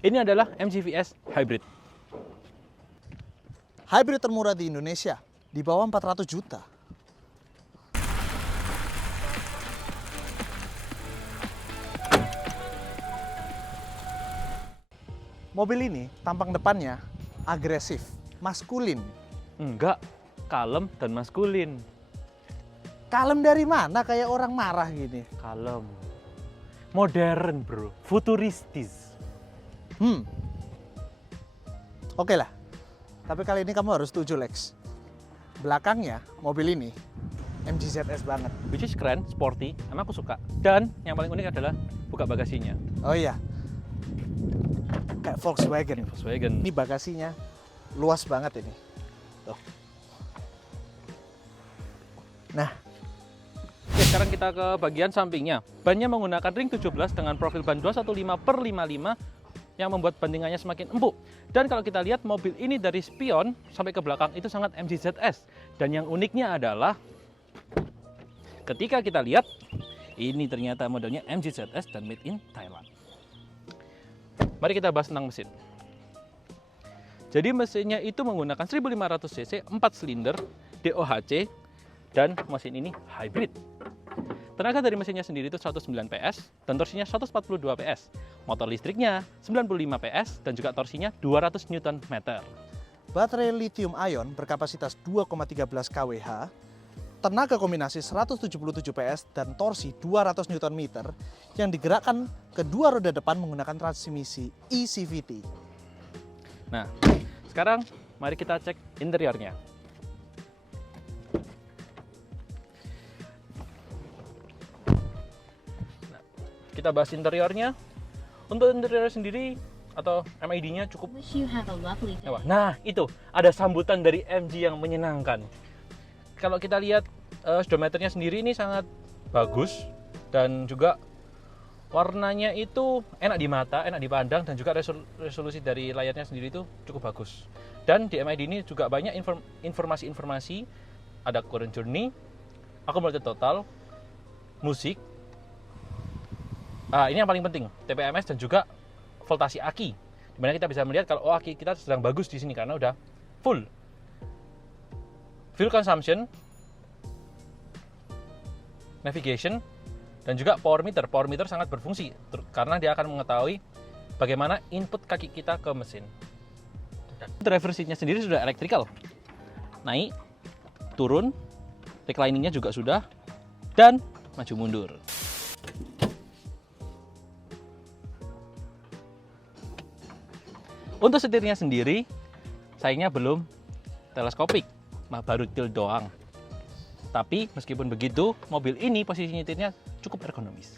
Ini adalah MG VS Hybrid. Hybrid termurah di Indonesia, di bawah 400 juta. Mobil ini tampang depannya agresif, maskulin. Enggak, kalem dan maskulin. Kalem dari mana? Kayak orang marah gini. Kalem. Modern bro, futuristis. Oke lah. Tapi kali ini kamu harus setuju, Lex. Belakangnya mobil ini MG ZS banget. Which is keren, sporty, emang aku suka. Dan yang paling unik adalah buka bagasinya. Oh iya. Kayak Volkswagen. Volkswagen. Ini bagasinya luas banget ini. Tuh. Nah, Oke, sekarang kita ke bagian sampingnya. Bannya menggunakan ring 17 dengan profil ban 215/55 yang membuat bandingannya semakin empuk. Dan kalau kita lihat mobil ini dari spion sampai ke belakang itu sangat MG ZS. Dan yang uniknya adalah ketika kita lihat ini ternyata modelnya MG ZS dan made in Thailand. Mari kita bahas tentang mesin. Jadi mesinnya itu menggunakan 1500 cc 4 silinder DOHC dan mesin ini hybrid. Tenaga dari mesinnya sendiri itu 109 PS dan torsinya 142 PS. Motor listriknya 95 PS dan juga torsinya 200 Nm. baterai lithium ion berkapasitas 2,13 kWh, tenaga kombinasi 177 PS dan torsi 200 Nm yang digerakkan kedua roda depan menggunakan transmisi eCVT. Nah, sekarang mari kita cek interiornya. Nah, kita bahas interiornya. Untuk interior sendiri atau MID-nya cukup mewah. Nah, itu ada sambutan dari MG yang menyenangkan. Kalau kita lihat speedometernya sendiri ini sangat bagus dan juga warnanya itu enak di mata, enak dipandang dan juga resolusi dari layarnya sendiri itu cukup bagus. Dan di MID ini juga banyak informasi-informasi, ada current journey, accumulated total, musik. Ini yang paling penting, TPMS dan juga voltasi aki. Dimana kita bisa melihat kalau aki kita sedang bagus di sini karena udah full. Fuel consumption, navigation, dan juga power meter. Power meter sangat berfungsi karena dia akan mengetahui bagaimana input kaki kita ke mesin. Driver seat-nya sendiri sudah electrical. Naik, turun, reclining-nya juga sudah, dan maju mundur. Untuk setirnya sendiri, sayangnya belum teleskopik, baru tilt doang. Tapi meskipun begitu, mobil ini posisi nyetirnya cukup ergonomis.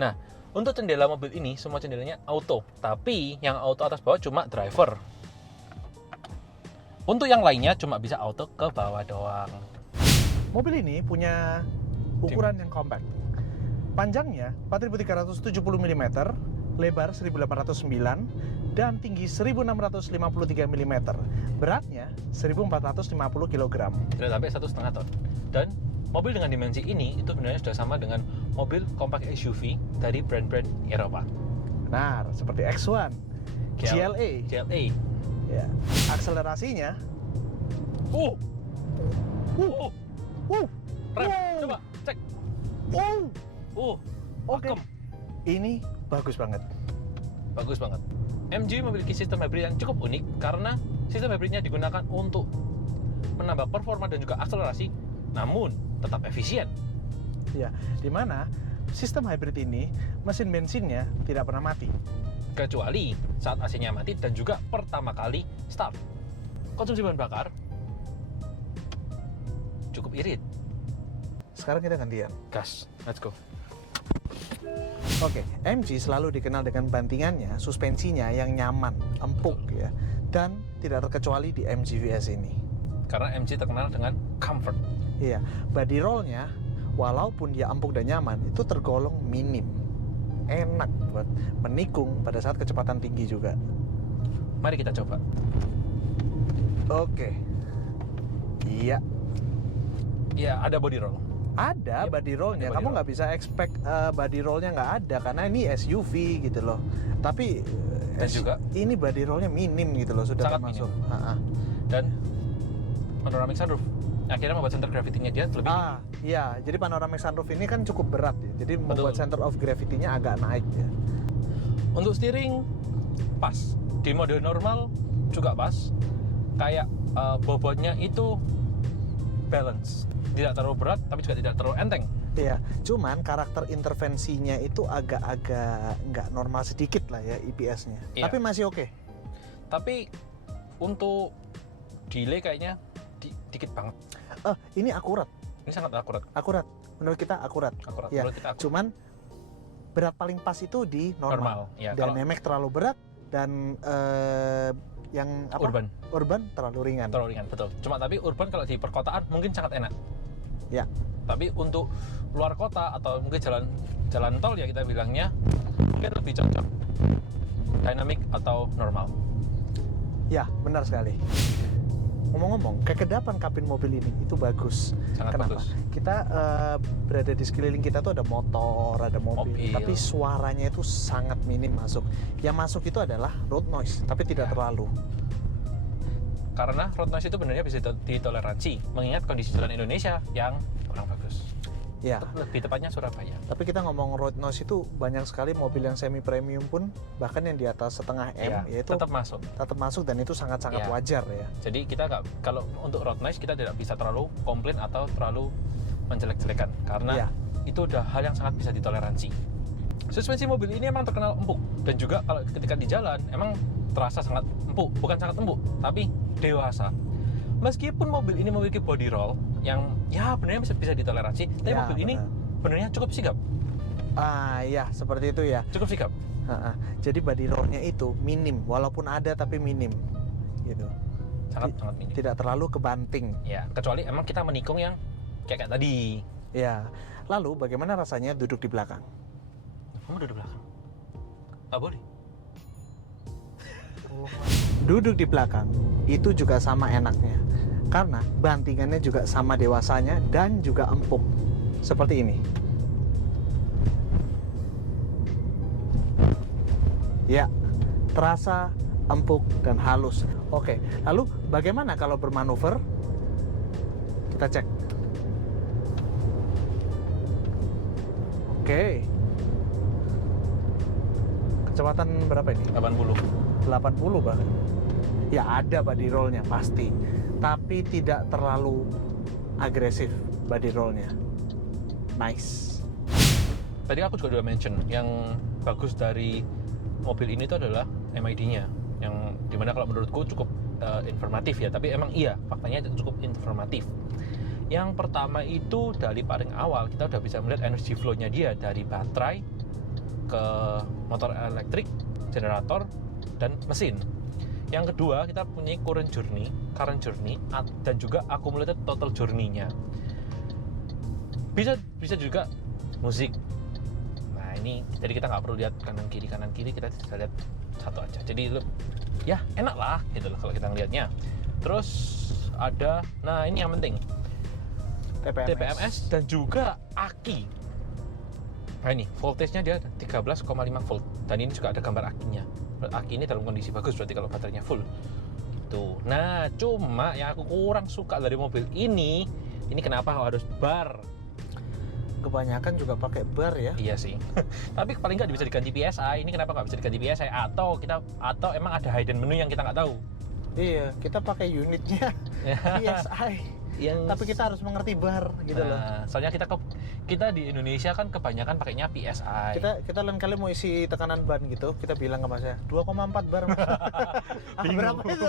Nah, untuk jendela mobil ini semua jendelanya auto, tapi yang auto atas bawah cuma driver. Untuk yang lainnya cuma bisa auto ke bawah doang. Mobil ini punya ukuran yang compact. Panjangnya 4.370 mm, lebar 1.809 dan tinggi 1.653 mm. Beratnya 1.450 kg. Tidak sampai 1,5 ton. Dan mobil dengan dimensi ini itu sebenarnya sudah sama dengan mobil compact SUV dari brand-brand Eropa. Benar, seperti X1, GLA. Ya. Akselerasinya Rem, coba cek. Oke. Ini bagus banget. Bagus banget. MG memiliki sistem hybrid yang cukup unik karena sistem hybridnya digunakan untuk menambah performa dan juga akselerasi, namun tetap efisien. Ya, di mana sistem hybrid ini mesin bensinnya tidak pernah mati. Kecuali saat AC-nya mati dan juga pertama kali start. Konsumsi bahan bakar cukup irit. Sekarang kita gantian. Gas, let's go. Oke, MG selalu dikenal dengan bantingannya, suspensinya yang nyaman, empuk ya, dan tidak terkecuali di MG VS ini. Karena MG terkenal dengan comfort. Iya, body roll-nya walaupun dia empuk dan nyaman, itu tergolong minim. Enak buat menikung pada saat kecepatan tinggi juga. Mari kita coba. Oke. Iya. Ya, ada body roll. Ada Iya, body rollnya, ada body kamu roll. nggak bisa expect body rollnya nggak ada karena ini SUV gitu loh. Tapi Dan juga ini body rollnya minim gitu loh, sudah sangat termasuk. dan panoramic sunroof akhirnya membuat center gravity-nya dia lebih tinggi. Iya, jadi panoramic sunroof ini kan cukup berat ya, jadi membuat Betul. center of gravity-nya agak naik ya. Untuk steering pas, di mode normal juga pas, kayak bobotnya itu balance, tidak terlalu berat tapi juga tidak terlalu enteng. Iya, cuman karakter intervensinya itu agak-agak nggak normal sedikit lah ya IPS-nya. Iya. Tapi masih oke. Tapi untuk delay kayaknya dikit banget. Ini akurat, Ini sangat akurat. akurat. Menurut kita akurat. Ya, Menurut kita akurat. cuman berat paling pas itu di normal. Ya, kalau Dynamic terlalu berat dan yang apa? urban terlalu ringan. terlalu ringan, betul. Cuma tapi urban kalau di perkotaan mungkin sangat enak. Ya. Tapi untuk luar kota atau mungkin jalan tol ya kita bilangnya mungkin lebih cocok dynamic atau normal. Ya, benar sekali. Ngomong-ngomong, kekedapan kabin mobil ini itu bagus. Sangat Kenapa? bagus. Kita berada di sekeliling kita tuh ada motor, ada mobil, tapi suaranya itu sangat minim masuk. Yang masuk itu adalah road noise, tapi tidak terlalu. Karena road noise itu benar bisa ditoleransi mengingat kondisi jalan Indonesia yang kurang bagus. Ya. Lebih tepatnya Surabaya. Tapi kita ngomong road noise itu banyak sekali mobil yang semi premium pun bahkan yang di atas setengah M Ya, yaitu tetap masuk. dan itu sangat-sangat Ya. wajar ya. Jadi kita nggak, kalau untuk road noise kita tidak bisa terlalu komplain atau terlalu menjelek-jelekan karena Ya. itu udah hal yang sangat bisa ditoleransi. Suspensi mobil ini emang terkenal empuk dan juga kalau ketika di jalan emang terasa sangat empuk, bukan sangat empuk tapi dewasa. Meskipun mobil ini memiliki body roll yang ya benar-benar bisa ditoleransi, tapi Ya, mobil ini benar-benar cukup sigap. Ya seperti itu ya. Cukup sigap. Jadi body rollnya itu minim, walaupun ada tapi minim, gitu. Sangat minim. Tidak terlalu kebanting. Ya, kecuali emang kita menikung yang kayak tadi. Ya. Lalu bagaimana rasanya duduk di belakang? Kamu duduk belakang? Nggak boleh. Duduk di belakang itu juga sama enaknya, karena bantingannya juga sama dewasanya dan juga empuk seperti ini. Ya, terasa empuk dan halus. Oke, lalu bagaimana kalau bermanuver? Kita cek. Oke. Kecepatan berapa ini? 80 bahkan. Ya ada body rollnya pasti, tapi tidak terlalu agresif body rollnya. Nice. Tadi aku juga udah mention yang bagus dari mobil ini itu adalah MID-nya, yang dimana kalau menurutku cukup informatif ya. Tapi emang iya, faktanya cukup informatif. Yang pertama itu dari paling awal kita udah bisa melihat energy flow-nya dia dari baterai ke motor elektrik, generator, dan mesin. Yang kedua kita punya current journey dan juga accumulated total journey-nya. Bisa juga musik. Nah ini jadi kita nggak perlu lihat kanan kiri, kita bisa lihat satu aja. Jadi ya enak lah gitu loh kalau kita ngelihatnya. Terus ada, nah ini yang penting, TPMS dan juga aki. Nah ini voltage-nya dia 13,5 volt dan ini juga ada gambar akinya. Aki ini dalam kondisi bagus berarti kalau baterainya full. Tuh. Nah, cuma yang aku kurang suka dari mobil ini kenapa harus bar? Kebanyakan juga pakai bar ya. Iya sih. Tapi paling nggak bisa diganti PSI. Ini kenapa nggak bisa diganti PSI? Atau emang ada hidden menu yang kita nggak tahu? Iya, kita pakai unitnya PSI. Tapi kita harus mengerti bar gitu loh. Soalnya kita di Indonesia kan kebanyakan pakainya PSI. Kita lain kali mau isi tekanan ban gitu, kita bilang ke masnya 2,4 bar mas. Berapa itu?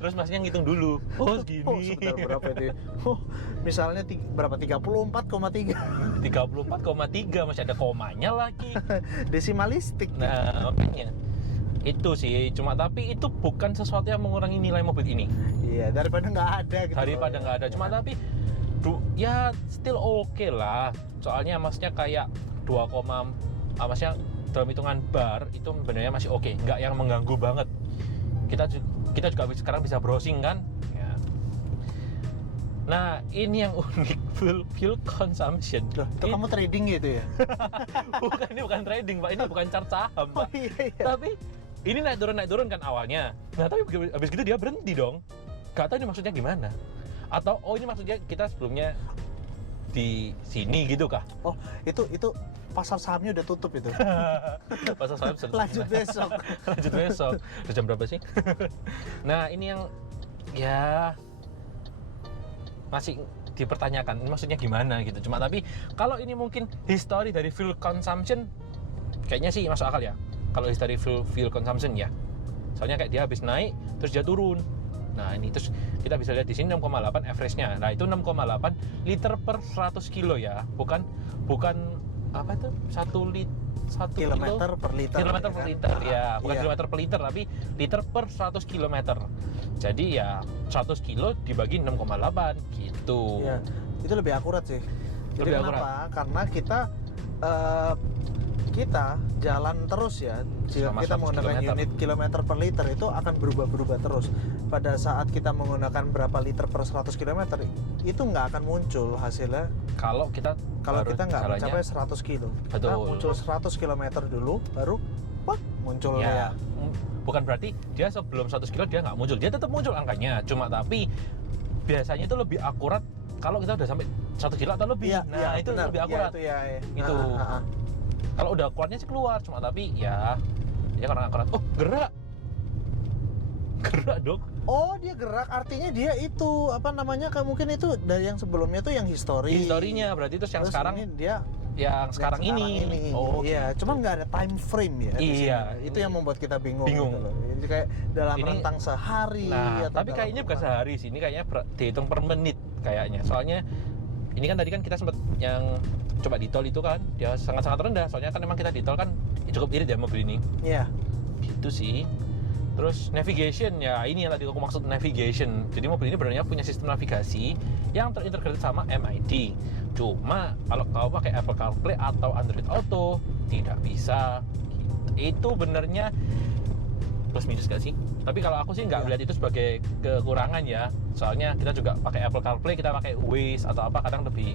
Terus masnya ngitung dulu. Oh segini. Sebentar berapa itu? Misalnya berapa? 34,3. 34,3 masih ada komanya lagi. Desimalistik. Nah makanya itu sih, tapi itu bukan sesuatu yang mengurangi nilai mobil ini. Iya, daripada nggak ada gitu. Daripada nggak ada, cuma tapi ya still oke lah. Soalnya maksudnya kayak 2, maksudnya dalam hitungan bar itu sebenarnya masih oke, nggak yang mengganggu banget. Kita juga sekarang bisa browsing kan. Ya. Nah, ini yang unik, fuel consumption. Loh, itu kamu trading gitu ya? Bukan, ini bukan trading, Pak. Ini bukan chart saham, Pak. Iya. Tapi ini naik turun kan awalnya. Nah, tapi habis gitu dia berhenti dong. Gak tahu ini maksudnya gimana. Atau ini maksudnya kita sebelumnya di sini gitu kah? Oh, itu pasar sahamnya udah tutup itu. Pasar saham Lanjut besok. Lanjut besok. Udah jam berapa sih? Nah, ini yang ya masih dipertanyakan ini maksudnya gimana gitu. Cuma tapi kalau ini mungkin history dari fuel consumption kayaknya sih masuk akal ya. Kalau history fuel consumption ya. Soalnya kayak dia habis naik terus dia turun. Nah, ini terus kita bisa lihat di sini 6,8 average-nya. Nah, itu 6,8 liter per 100 kilo ya. Bukan apa itu? 1 kilometer per liter. Kilometer per liter ya, bukan Iya. kilometer per liter tapi liter per 100 kilometer. Jadi ya 100 kilo dibagi 6,8 gitu. Iya, itu lebih akurat sih. Jadi Lebih kenapa? akurat. Karena kita jalan terus ya. Jika Selama kita 100 menggunakan kilometer. unit kilometer per liter itu akan berubah-berubah terus. Pada saat kita menggunakan berapa liter per 100 km itu nggak akan muncul hasilnya Kalau kita nggak jalannya- mencapai 100 kilo. Betul. Nah, muncul 100 km dulu baru muncul ya, bukan berarti dia sebelum 100 kilo dia nggak muncul, dia tetap muncul angkanya, cuma tapi biasanya itu lebih akurat kalau kita udah sampai 1 kilo atau lebih. Iya, Nah, iya, itu benar. lebih akurat. Iya, Itu. Kalau udah akuratnya sih keluar, cuma tapi ya kurang akurat. Oh, gerak dong. Oh, dia gerak, artinya dia itu apa namanya? Kayak mungkin itu dari yang sebelumnya tuh yang Historinya berarti terus yang Terus sekarang ini dia yang sekarang ini. Oh, iya, gitu. cuman nggak ada time frame ya. di Iya, sini. Itu yang membuat kita bingung. Bingung. Gitu loh. Jadi kayak dalam Ini- rentang sehari. Nah, atau tapi dalam kayaknya bukan apa. sehari sih, ini kayaknya dihitung per menit kayaknya. Soalnya ini kan tadi kan kita sempat yang coba di tol itu kan dia sangat-sangat rendah. Soalnya kan memang kita di tol kan cukup irit ya mobil ini. Iya. Gitu sih. Terus navigation ya, ini yang tadi aku maksud navigation. Jadi mobil ini sebenarnya punya sistem navigasi yang terintegrasi sama MID. Cuma kalau kau pakai Apple CarPlay atau Android Auto tidak bisa. Itu benernya plus minus gak sih? Tapi kalau aku sih nggak Iya. melihat itu sebagai kekurangan ya. Soalnya kita juga pakai Apple CarPlay, kita pakai Waze atau apa kadang lebih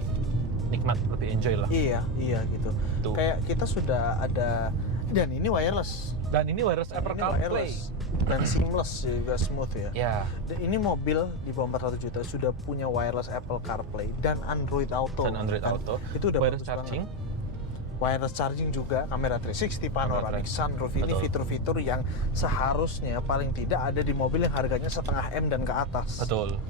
nikmat, lebih enjoy lah. Iya gitu. Tuh. Kayak kita sudah ada dan ini wireless. Dan ini wireless Dan Apple ini CarPlay. wireless. Dan seamless juga smooth ya. Ya, Dan ini mobil di bawah 400 juta sudah punya wireless Apple CarPlay dan Android Auto. dan Android Kan Auto. Itu udah wireless bagus charging. banget. Wireless charging juga, kamera 360, panoramic sunroof, ini Betul. fitur-fitur yang seharusnya paling tidak ada di mobil yang harganya setengah M dan ke atas. Betul.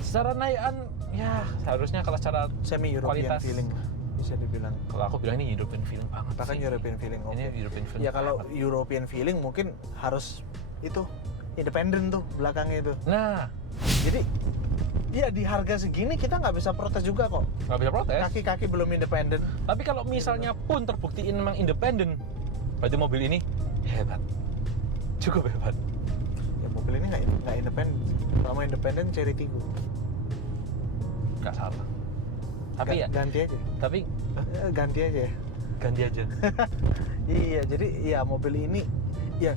Secara naikan ya seharusnya kalau secara Semi European Kualitas. feeling bisa dibilang. kalau aku bilang ini European feeling banget Bahkan sih. European feeling. Oke. Ini European feeling. Ya kalau banget. European feeling mungkin harus itu independen tuh belakangnya itu. Nah, Jadi ya di harga segini kita nggak bisa protes juga kok. nggak bisa protes. Kaki-kaki belum independen. Tapi kalau misalnya pun terbuktiin memang independen, berarti mobil ini hebat. Cukup hebat. Ya mobil ini nggak independen. Kalau independen Cherry Tiggo. Nggak salah. Tapi ya, Ganti aja. tapi Ganti aja. ganti aja. Iya, jadi ya mobil ini ya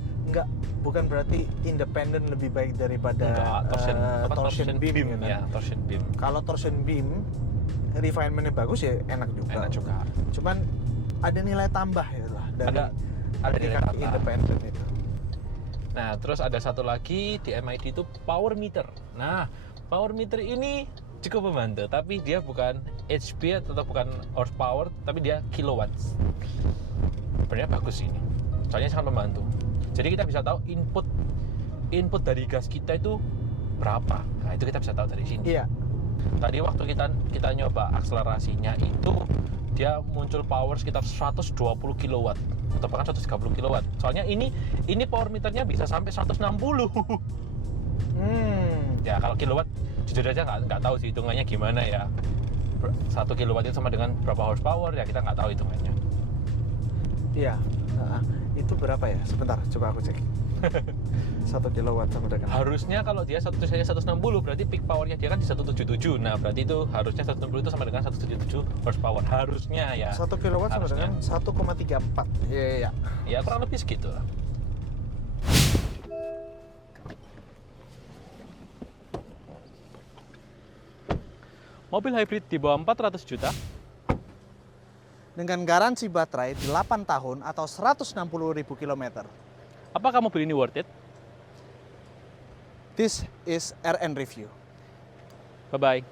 bukan berarti independen lebih baik daripada Enggak, torsion beam, ya kan? ya, torsion beam. Kalau torsion beam refinementnya bagus ya enak juga. Enak juga. Cuman ada nilai tambah ya lah dari Ada nilai kaki tambah. independen itu. Nah, terus ada satu lagi di MID itu power meter. Nah, power meter ini cukup membantu, tapi dia bukan HP atau bukan horsepower, tapi dia kilowatts. Sebenarnya bagus ini. Soalnya sangat membantu. Jadi kita bisa tahu input dari gas kita itu berapa. Nah, itu kita bisa tahu dari sini. Iya. Tadi waktu kita nyoba akselerasinya itu dia muncul power sekitar 120 kW atau bahkan 130 kW. Soalnya ini power meternya bisa sampai 160. Ya kalau kilowatt jujur aja nggak tahu sih hitungannya gimana ya. 1 kilowatt itu sama dengan berapa horsepower ya kita nggak tahu hitungannya. Iya. Itu berapa ya? Sebentar, coba aku cek. 1 kilowatt sama dengan Harusnya kalau dia satu saja 160 berarti peak powernya dia kan di 177. Nah berarti itu harusnya 160 itu sama dengan 177 horsepower harusnya ya. 1 kilowatt sama Harusnya. dengan 1,34. Iya. Ya kurang lebih segitu lah. mobil hybrid di bawah 400 juta, dengan garansi baterai 8 tahun atau 160.000 km. apakah mobil ini worth it? This is RN Review. Bye-bye.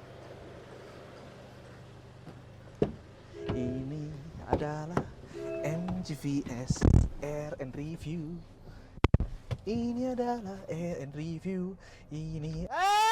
Ini adalah MGVS RN Review. Ini adalah RN Review. Ini. Hey!